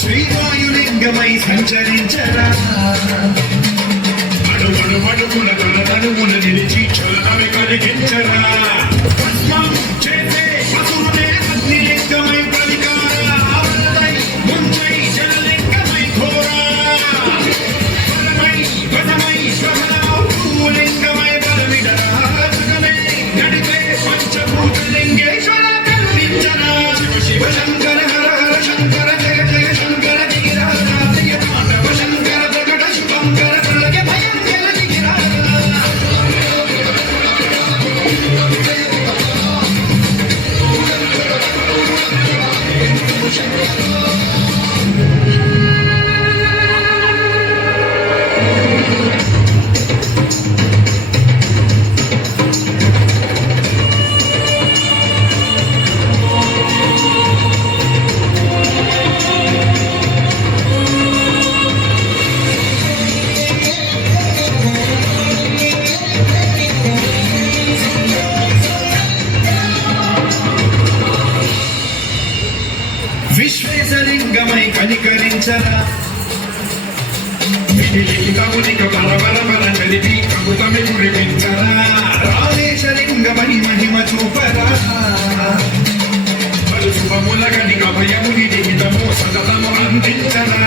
శ్రీవాయులింగమై సంచరించరా అడుగున తనుమున నిలిచి చలనమి కలిగించరా భస్మం చేసే పశువునే అగ్నిలింగమై పలికారా ముంచై జలలింగమై ఘోరా వనమై శ్రవణలింగమై బలమిడరా జగమే నడిపే పంచభూతలింగేశ్వర కల్పించరా శివ శివ శంకర హర హర శంకర జయ జయ శంకర గిరిరాజ ప్రియ తాండవ శంకర ప్రకట శుభంకర ప్రళయ భయంకర గిరిరాజ విశ్వేశలింగమై కనికరించరా విధిలిఖితమునిక బల చదివి కబుతమి కురిపించరా రామేశలింగమై మహిమ చూపరా పలు శుభముల కనిక భయము నిధితము సతతము అందించరా